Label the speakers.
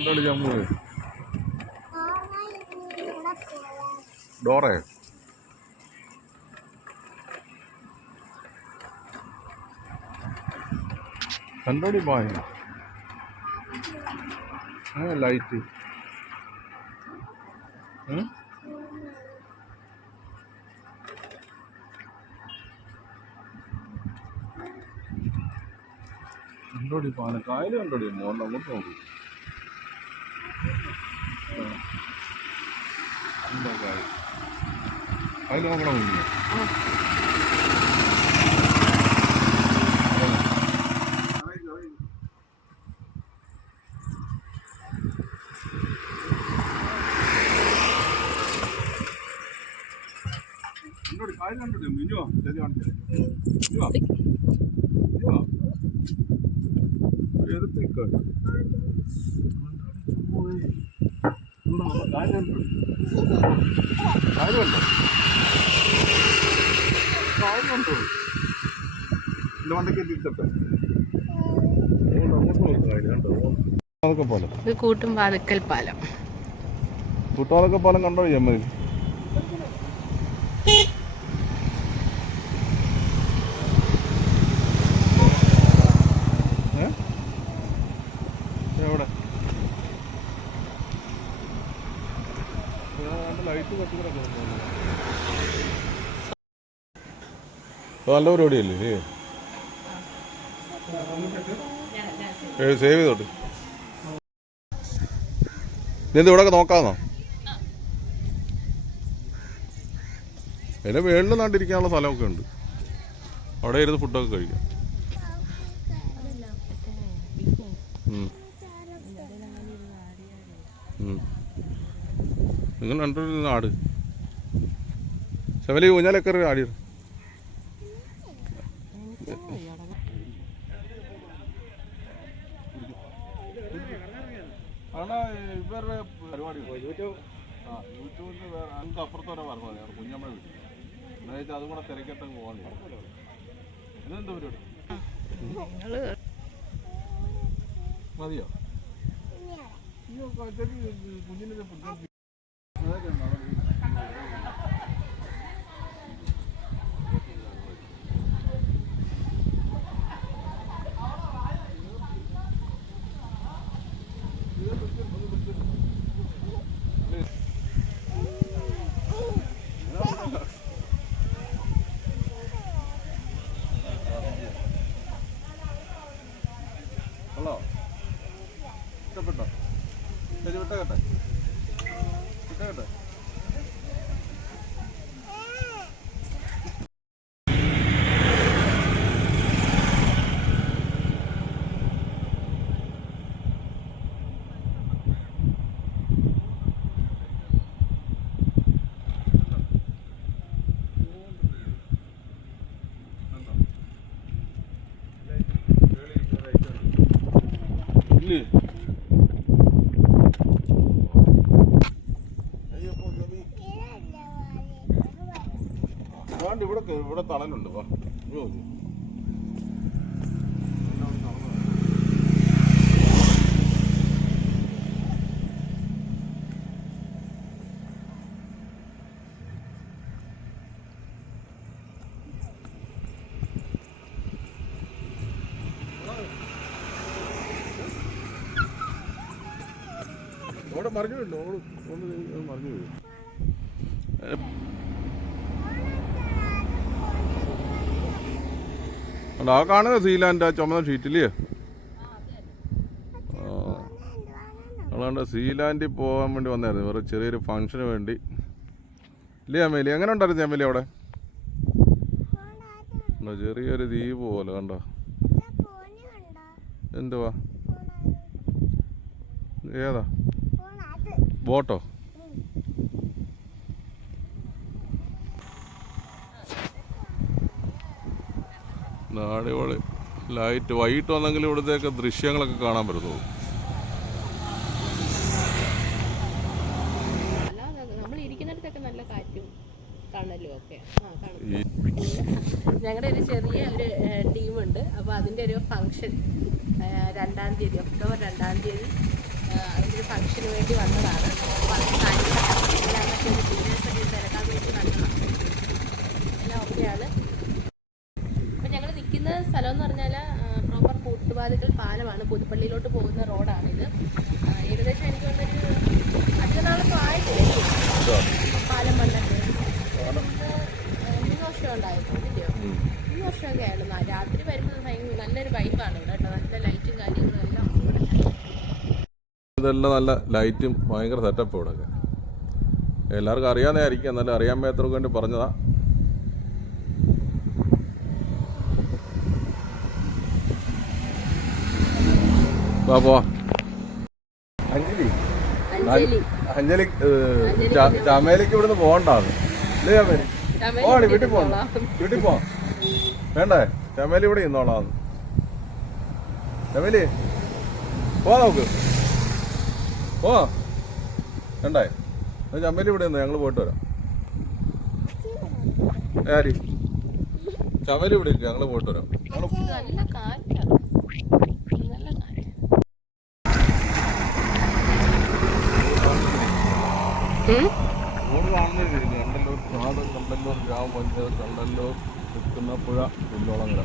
Speaker 1: എന്താണ് ജമ്മു ഡോറേ കണ്ടോടി പായ ലൈറ്റ്? കണ്ടോടി പാന കായലും കണ്ടോടി മോളിൽ അങ്ങോട്ട് നോക്കി എന്താ കായൽ കായൽ നോക്കണം കുഞ്ഞിനെ എന്നോട് കായൽ കണ്ടോടി മിനുവാ? ശരി കാണിച്ചേ. മിനുവാ? മിനുവാ? എടുത്തേക്കാട് കായലുണ്ടോ
Speaker 2: ഇത് കൂട്ടും വാതുക്കൽ പാലം.
Speaker 1: കുട്ടാളൊക്കെ പാലം കണ്ടോ ഏ? നല്ല പരിപാടിയല്ലേ? സേവ് ചെയ്തോട്ട്. ഇതെന്ത് ഇവിടെയൊക്കെ നോക്കാന്നോ? എന്റെ മേളിൽ നാട്ടിരിക്കാനുള്ള സ്ഥലമൊക്കെ ഉണ്ട്. അവിടെ ഇരുന്ന് ഫുഡൊക്കെ കഴിക്കാം. നിങ്ങൾ രണ്ടു ആട്. ശബലി ഊഞ്ഞാലൊക്കെ ഒരു ആടി ഇവരുടെ പരിപാടി യൂട്യൂബ് ആ യൂട്യൂബിൽ നമുക്ക് അപ്പുറത്ത് വരെ പറഞ്ഞത് ഞങ്ങൾ കുഞ്ഞമ്മ വീട്ടിൽ എന്താ വെച്ചാൽ അതും കൂടെ തിരക്കിട്ട് പോകാൻ ഇതെന്താ പരിപാടി? മതിയോ? കുഞ്ഞിനെ ശരി വിട്ടേക്കട്ടെ. വിട്ടേക്കട്ടെ. ഇല്ലേ? വേണ്ട ഇവിടെ ഇവിടെ തണലുണ്ട് വാ. മറിഞ്ഞു വീഴില്ല ഒന്ന് മറിഞ്ഞു വീഴും ആ കാണുക സീലാന്റെ ആ ചുമന്ന ഷീറ്റില്ലേ? അതുകൊണ്ട് സീലാൻഡിൽ പോകാൻ വേണ്ടി വന്നായിരുന്നു. വേറെ ചെറിയൊരു ഫംഗ്ഷന് വേണ്ടി. ഇല്ലേ അമ്മേലി എങ്ങനെ ഉണ്ടായിരുന്നു അമ്മേലി അവിടെ? ചെറിയൊരു ദ്വീപ് പോലെ കണ്ടോ? എന്തുവാ? ഏതാ? ബോട്ടോ? അടിപൊളി. ലൈറ്റ് വൈകിട്ട് വന്നെങ്കിൽ ഇവിടുത്തേക്ക് ദൃശ്യങ്ങളൊക്കെ കാണാൻ പറ്റുന്നു
Speaker 2: ഞങ്ങളുടെ ഒരു ചെറിയ ഒരു ടീമുണ്ട്. അപ്പോൾ അതിന്റെ ഒരു ഫംഗ്ഷൻ രണ്ടാം തീയതി ഒക്ടോബർ രണ്ടാം തീയതി അതിന്റെ ഒരു ഫംഗ്ഷന് വേണ്ടി വന്നതാണ്. അപ്പോൾ കാര്യങ്ങളൊക്കെ പാലമാണ് പുതുപ്പള്ളിയിലോട്ട് പോകുന്ന റോഡാണിത്. ഏകദേശം എനിക്ക് തോന്നുന്നൊരു അധിക നാളൊന്നും ആയിട്ടില്ല പാലം വന്നിട്ട്. മൂന്ന് വർഷം ഉണ്ടായിരുന്നു ഇല്ലയോ? മൂന്ന് വർഷമൊക്കെ ആയിരുന്നു. രാത്രി വരുമ്പോൾ നല്ലൊരു വൈബാണ് ഇവിടെ കേട്ടോ. നല്ല ലൈറ്റും കാര്യങ്ങളും എല്ലാം
Speaker 1: ഇതെല്ലാം നല്ല ലൈറ്റും ഭയങ്കര സെറ്റപ്പ് ഇവിടെ എല്ലാവർക്കും അറിയാവുന്നതായിരിക്കും. എന്നാലും അറിയാൻ മേത്രക്ക് വേണ്ടി പറഞ്ഞതാ. വാ പോവാ അഞ്ജലി.
Speaker 2: അഞ്ജലി
Speaker 1: ചമേലിക്ക് ഇവിടുന്ന് പോകണ്ടാന്ന്. ഇല്ലേ ചമേലി
Speaker 2: വീട്ടിൽ പോകണ്ട.
Speaker 1: വീട്ടിൽ പോവാം. വേണ്ടേ? ചമേലി ഇവിടെ ഇന്നോളാം ചമേലി പോവാ നോക്ക് പോവാ. വേണ്ടേ? ചമേലി ഇവിടെ നിന്ന് ഞങ്ങൾ പോയിട്ട് വരാം. ആരി? ചമേലി ഇവിടെ ഇരിക്കും. ഞങ്ങൾ പോയിട്ട് വരാം. കണ്ടല്ലൂർ കണ്ടല്ലൂർ ഗ്രാമപഞ്ചായത്ത് കണ്ടല്ലൂർ പുന്നപ്പുഴ പുല്ലോളങ്ങര